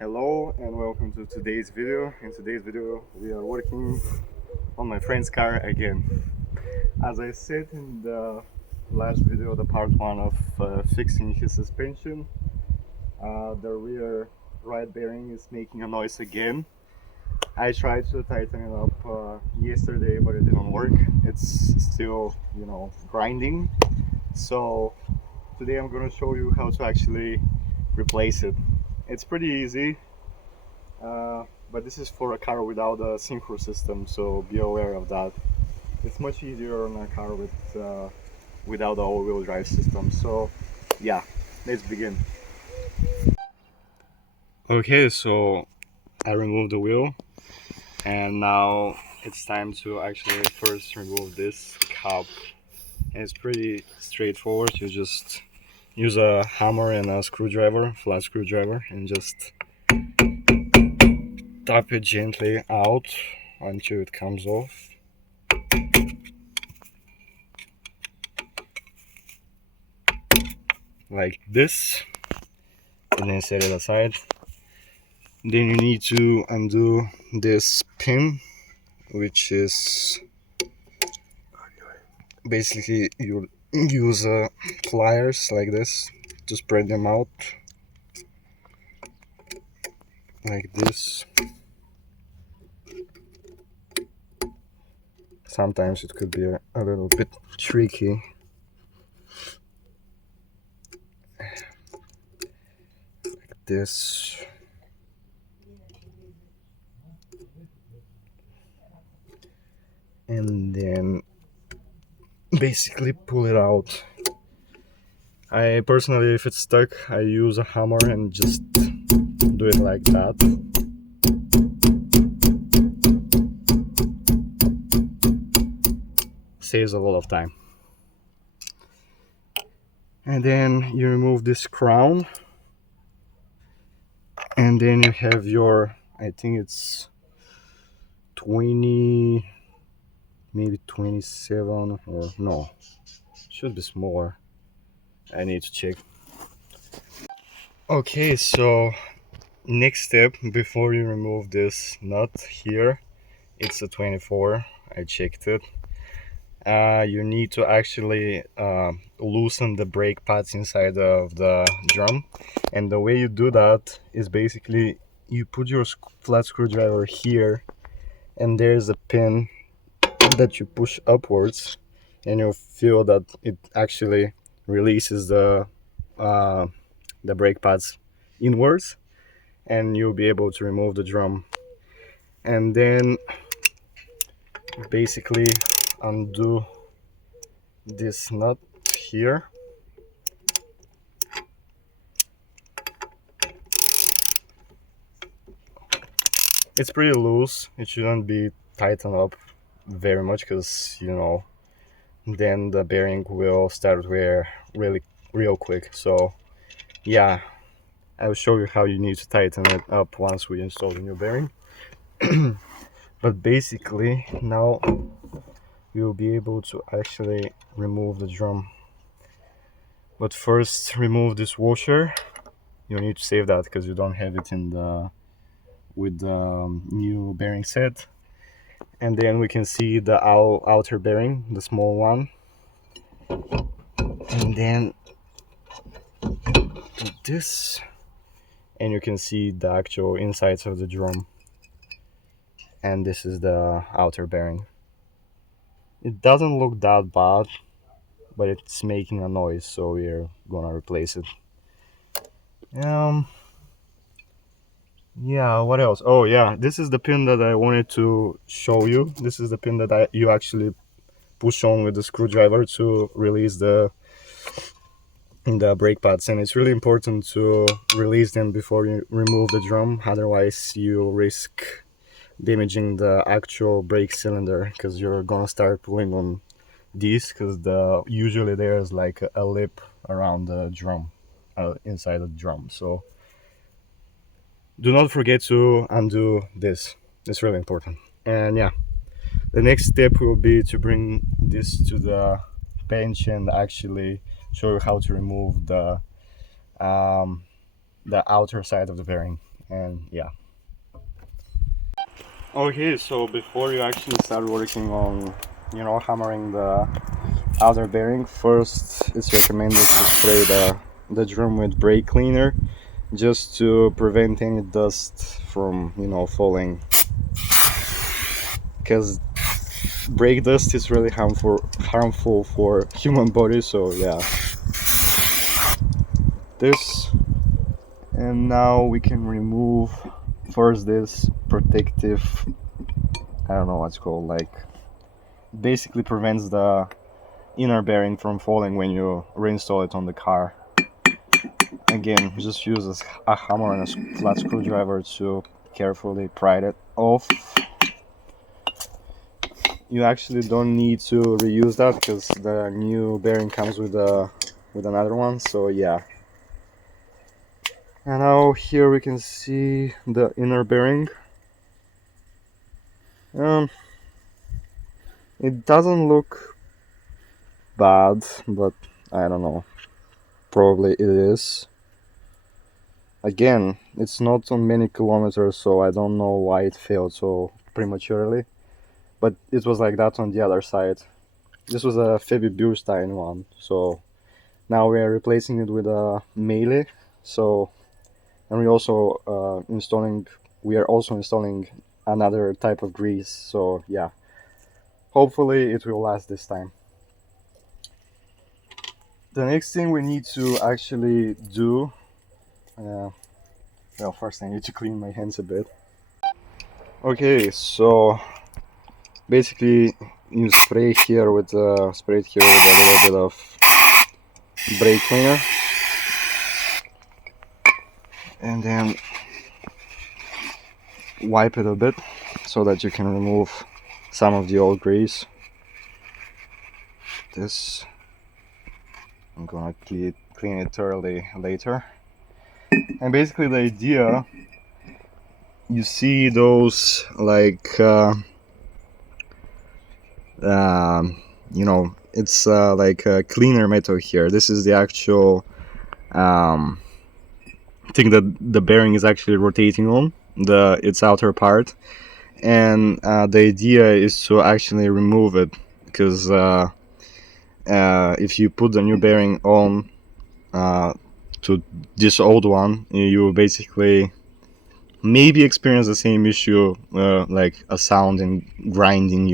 Hello and welcome to today's video. In today's video we are working on my friend's car again. As I said in the last video, the part 1 of fixing his suspension, the rear right bearing is making a noise again. I tried to tighten it up yesterday, but it didn't work. It's still, grinding. So today I'm gonna show you how to actually replace it. It's pretty easy. But this is for a car without a synchro system, so be aware of that. It's much easier on a car without a all-wheel drive system. So yeah, let's begin. Okay, so I removed the wheel, and now it's time to actually first remove this cap. And it's pretty straightforward. You just use a hammer and a screwdriver, flat screwdriver, and just tap it gently out until it comes off. Like this, and then set it aside. Then you need to undo this pin, which is basically you use pliers like this to spread them out like this. Sometimes it could be a little bit tricky. Like this. And then basically pull it out. I personally, if it's stuck, I use a hammer and just do it like that. Saves a lot of time. And then you remove this crown, and then you have your, I think it's 20, maybe 27, or no, should be smaller. I need to check. Okay, so next step before you remove this nut here, it's a 24. I checked it. You need to actually loosen the brake pads inside of the drum, and the way you do that is basically you put your flat screwdriver here, and there's a pin that you push upwards, and you'll feel that it actually releases the brake pads inwards, and you'll be able to remove the drum. And then basically undo this nut here. It's pretty loose. It shouldn't be tightened up very much, because then the bearing will start to wear real quick. So yeah, I'll show you how you need to tighten it up once we install the new bearing. But basically now you'll be able to actually remove the drum. But first, remove this washer. You need to save that because you don't have it in the with the new bearing set. And then we can see the outer bearing, the small one, and then this, and you can see the actual insides of the drum. And this is the outer bearing. It doesn't look that bad, but it's making a noise, so we're gonna replace it. Yeah, what else? Oh yeah, this is the pin that I wanted to show you. This is the pin that you actually push on with the screwdriver to release the brake pads, and it's really important to release them before you remove the drum, otherwise you risk damaging the actual brake cylinder, because you're gonna start pulling on these, because usually there's like a lip around the drum, inside the drum. So do not forget to undo this. It's really important. And yeah, the next step will be to bring this to the bench and actually show you how to remove the outer side of the bearing. and yeah. Okay, so before you actually start working on, hammering the outer bearing, first it's recommended to spray the drum with brake cleaner, just to prevent any dust from, falling, because brake dust is really harmful for human body. So yeah, this. And now we can remove first this protective, I don't know what's called, like basically prevents the inner bearing from falling when you reinstall it on the car. Again, just use a hammer and a flat screwdriver to carefully pry it off. You actually don't need to reuse that because the new bearing comes with another one, so yeah. And now here we can see the inner bearing. It doesn't look bad, but I don't know, probably it is. Again, it's not on many kilometers, so I don't know why it failed so prematurely, but it was like that on the other side. This was a Feby Burstein one, so now we are replacing it with a Melee. So, and we are also installing another type of grease. So yeah, hopefully it will last this time. The next thing we need to actually do, well, first I need to clean my hands a bit. Okay, so basically you spray it here with a little bit of brake cleaner, and then wipe it a bit so that you can remove some of the old grease. This I'm gonna clean it thoroughly later. And basically the idea, you see those like it's like a cleaner metal here. This is the actual thing that the bearing is actually rotating on, its outer part, and the idea is to actually remove it, because if you put the new bearing on to this old one, you basically maybe experience the same issue, like a sound and grinding,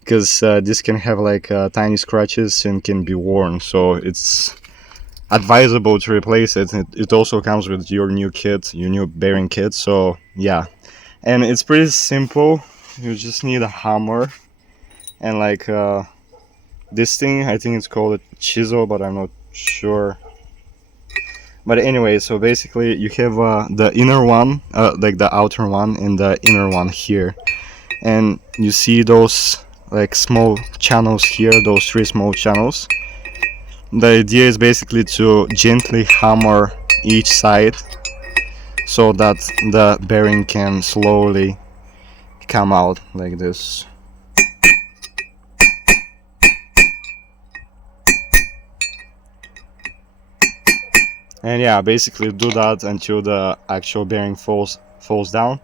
because this can have like tiny scratches and can be worn, so it's advisable to replace it. It also comes with your new bearing kit, so yeah. And it's pretty simple. You just need a hammer and like this thing, I think it's called a chisel, but I'm not sure. But anyway, so basically you have the inner one, like the outer one, and the inner one here, and you see those like small channels here, those 3 small channels. The idea is basically to gently hammer each side so that the bearing can slowly come out like this. And yeah, basically do that until the actual bearing falls down.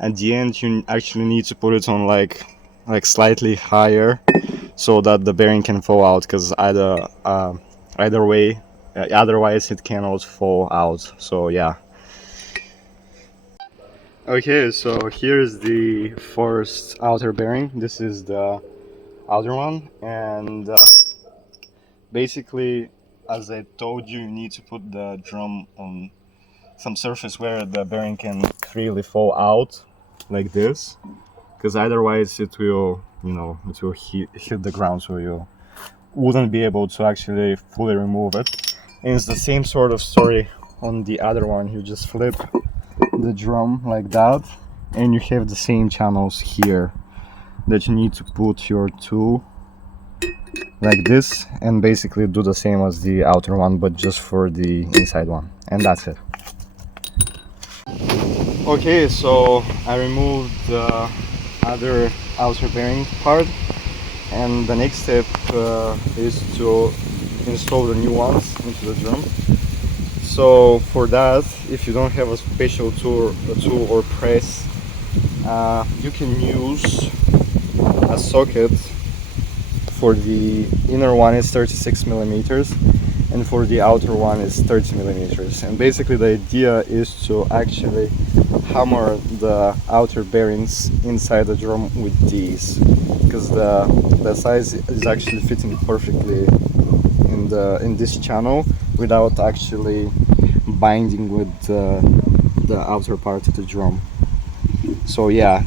At the end, you actually need to put it on like slightly higher so that the bearing can fall out, because either way, otherwise it cannot fall out. So yeah. Okay, so here's the first outer bearing. This is the outer one, and basically, as I told you, you need to put the drum on some surface where the bearing can freely fall out, like this, because otherwise it will, hit the ground, so you wouldn't be able to actually fully remove it. And it's the same sort of story on the other one. You just flip the drum like that, and you have the same channels here that you need to put your tool like this, and basically do the same as the outer one, but just for the inside one, and that's it. Okay, so I removed the other outer bearing part, and the next step is to install the new ones into the drum. So for that, if you don't have a special tool or press, you can use a socket. For the inner one is 36 millimeters and for the outer one is 30 millimeters, and basically the idea is to actually hammer the outer bearings inside the drum with these, because the size is actually fitting perfectly in this channel without actually binding with the outer part of the drum. So yeah,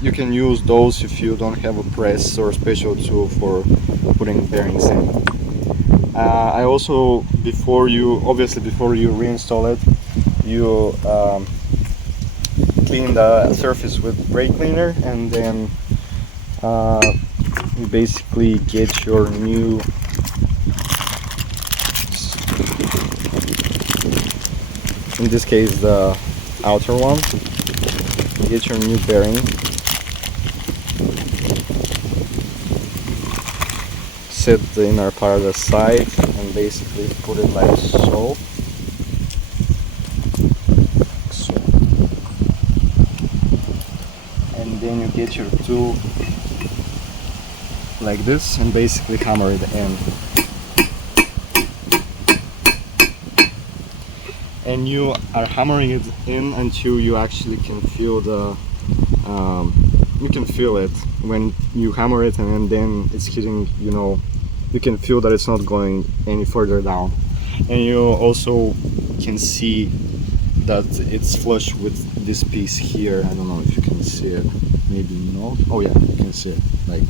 you can use those if you don't have a press or a special tool for putting bearings in. I also, before you reinstall it, you clean the surface with brake cleaner, and then you basically get your new in this case the outer one. Get your new bearing, set the inner part aside and basically put it like so. And then you get your tool like this and basically hammer it in. And you are hammering it in until you actually can feel you can feel it when you hammer it, and then it's hitting, you can feel that it's not going any further down. And you also can see that it's flush with this piece here. I don't know if you can see it, maybe not. Oh yeah, you can see it, like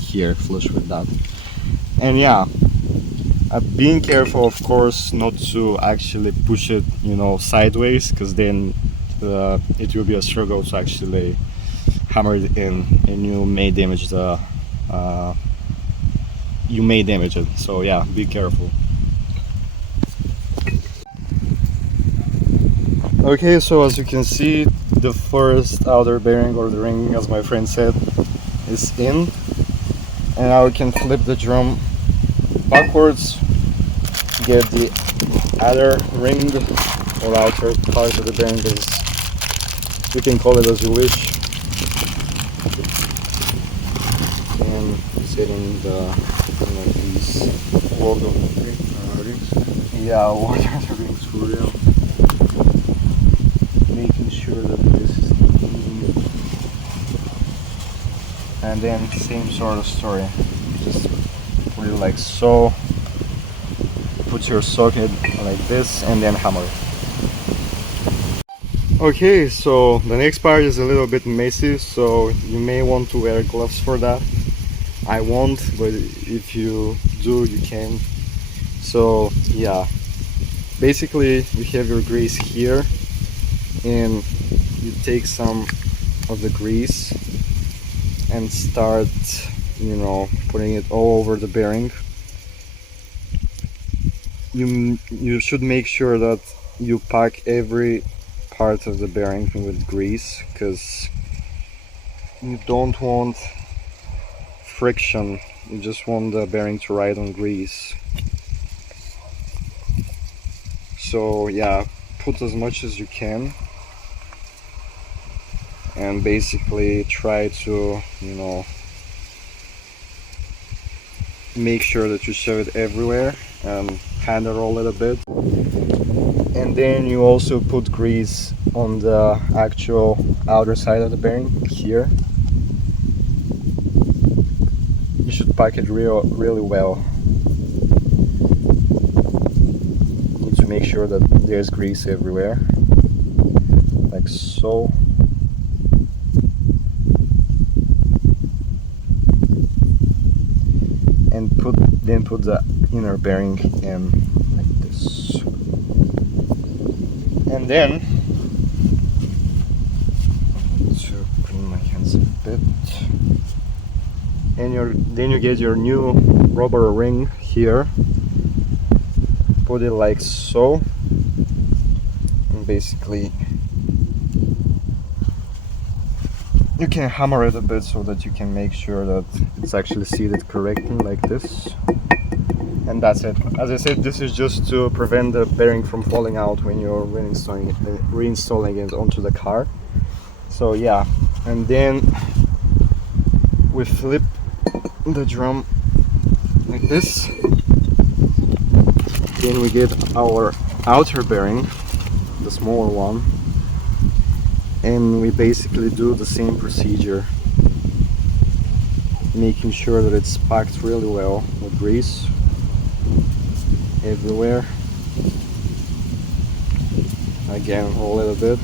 here, flush with that. And yeah, being careful, of course, not to actually push it, sideways, because then it will be a struggle to actually hammer it in, and you may damage it. So yeah, be careful. Okay, so as you can see, the first outer bearing, or the ring, as my friend said, is in, and now we can flip the drum backwards, get the other ring or outer part of the bearing, you can call it as you wish, and set in these logo rings. Yeah, what are the rings for real? Making sure that this is clean. And then same sort of story, just put it like so, put your socket like this, and then hammer it. Okay, so the next part is a little bit messy, so you may want to wear gloves for that. I won't, but if you do, you can. So yeah, basically you have your grease here, and you take some of the grease and start, putting it all over the bearing. You should make sure that you pack every part of the bearing with grease, because you don't want friction, you just want the bearing to ride on grease. So yeah, put as much as you can, and basically try to, make sure that you shove it everywhere and hand roll it a bit. And then you also put grease on the actual outer side of the bearing here. You should pack it really well. You need to make sure that there's grease everywhere, like so. And then put the inner bearing in like this. And then, to clean my hands a bit, and then you get your new rubber ring here, put it like so, and basically you can hammer it a bit so that you can make sure that it's actually seated correctly like this. and that's it. As I said, this is just to prevent the bearing from falling out when you're reinstalling it onto the car. So yeah, and then we flip the drum like this. Then we get our outer bearing, the smaller one, and we basically do the same procedure, making sure that it's packed really well with grease everywhere. Again, a little bit.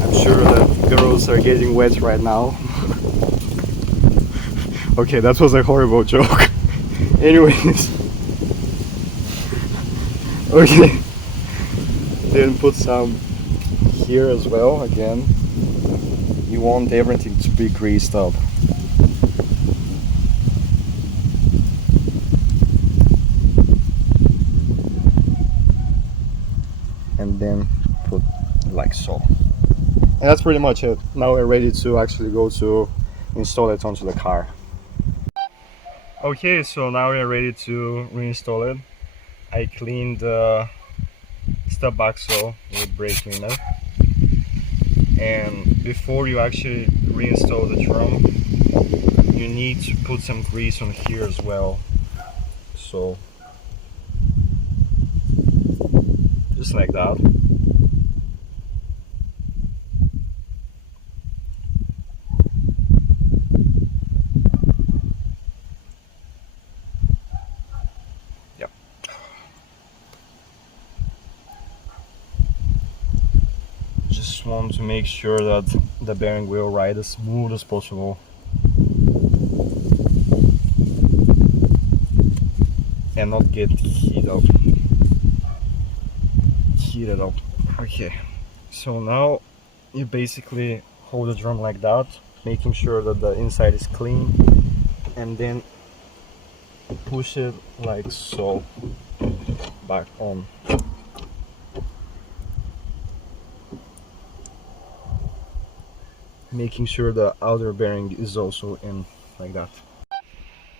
I'm sure that girls are getting wet right now. Okay, that was a horrible joke. Anyways. Okay. Then put some here as well. Again, you want everything to be greased up. And then put like so. And that's pretty much it. Now we're ready to actually go to install it onto the car. Okay, so now we're ready to reinstall it. I cleaned the stub axle with brake cleaner. And before you actually reinstall the drum, you need to put some grease on here as well. So just like that. Yep. Just want to make sure that the bearing wheel ride as smooth as possible. And not get heated up. Okay, so now you basically hold the drum like that, making sure that the inside is clean, and then push it like so back on. Making sure the outer bearing is also in like that.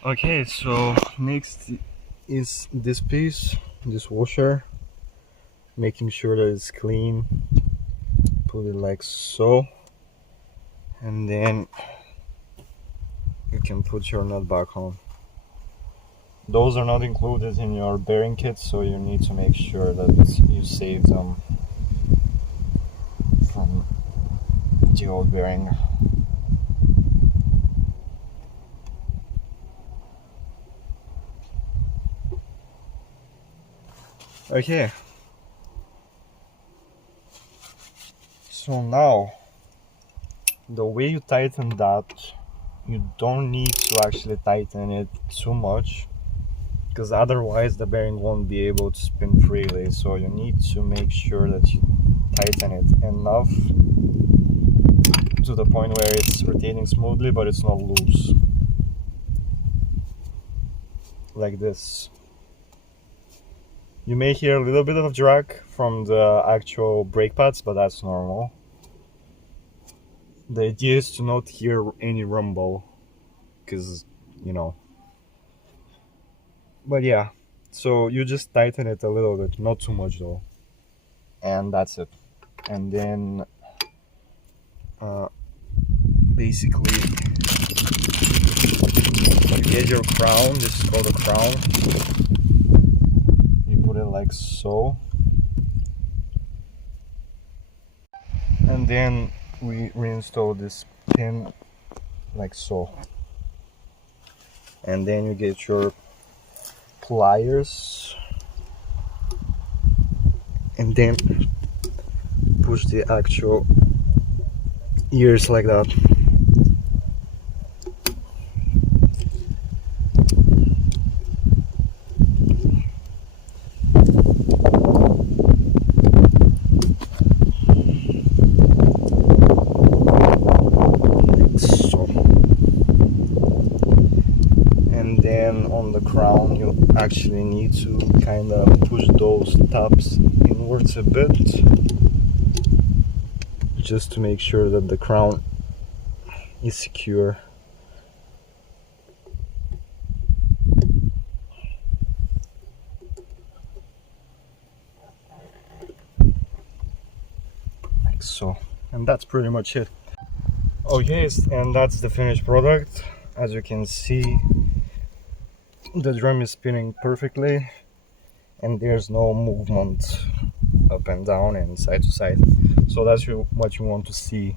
Okay, so next is this piece, this washer. Making sure that it's clean, put it like so, and then you can put your nut back on. Those are not included in your bearing kit, so you need to make sure that you save them from the old bearing. Okay, so now the way you tighten that, you don't need to actually tighten it too much, because otherwise the bearing won't be able to spin freely. So you need to make sure that you tighten it enough to the point where it's rotating smoothly but it's not loose, like this. You may hear a little bit of drag from the actual brake pads, but that's normal. The idea is to not hear any rumble, because, you know. But yeah, so you just tighten it a little bit, not too much though. And that's it. And then basically you get your crown. This is called a crown. You put it like so, and then we reinstall this pin like so, and then you get your pliers and then push the actual ears like that. So, and then on the crown you actually need to kind of push those tabs inwards a bit, just to make sure that the crown is secure. Like so. And that's pretty much it. Okay, and that's the finished product. As you can see, the drum is spinning perfectly and there's no movement up and down and side to side, so that's what you want to see.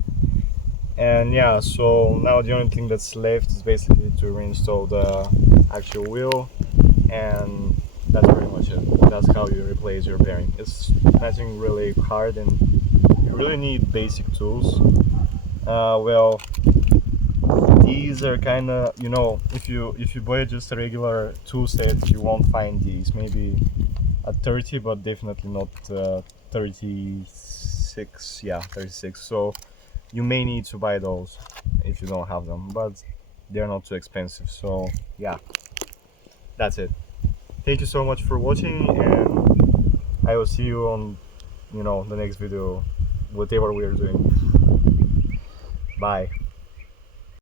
And yeah, so now the only thing that's left is basically to reinstall the actual wheel, and that's pretty much it. That's how you replace your bearing. It's nothing really hard, and you really need basic tools. Well, these are kind of, you know, if you buy just a regular tool set, you won't find these. Maybe at 30, but definitely not 36. Yeah, 36. So you may need to buy those if you don't have them, but they're not too expensive. So yeah, that's it. Thank you so much for watching, and I will see you on, you know, the next video, whatever we are doing. Bye.